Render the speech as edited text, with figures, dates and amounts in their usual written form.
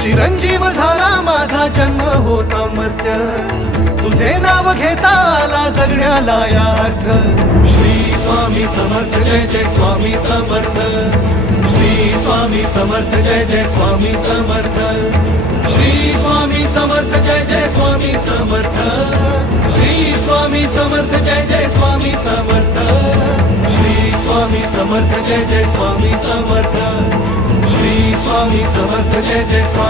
चिरंजीव झाला माझा जन्म होता मर्त्य, तुझे नाव घेता आला जगण्याला यार्थ. श्री स्वामी समर्थ जय जय स्वामी समर्थ, श्री स्वामी समर्थ जय जय स्वामी समर्थ, श्री स्वामी समर्थ जय जय स्वामी समर्थ, श्री स्वामी समर्थ जय जय स्वामी समर्थ, श्री स्वामी समर्थ जय जय स्वामी समर्थ, श्री स्वामी समर्थ जय जय स्वामी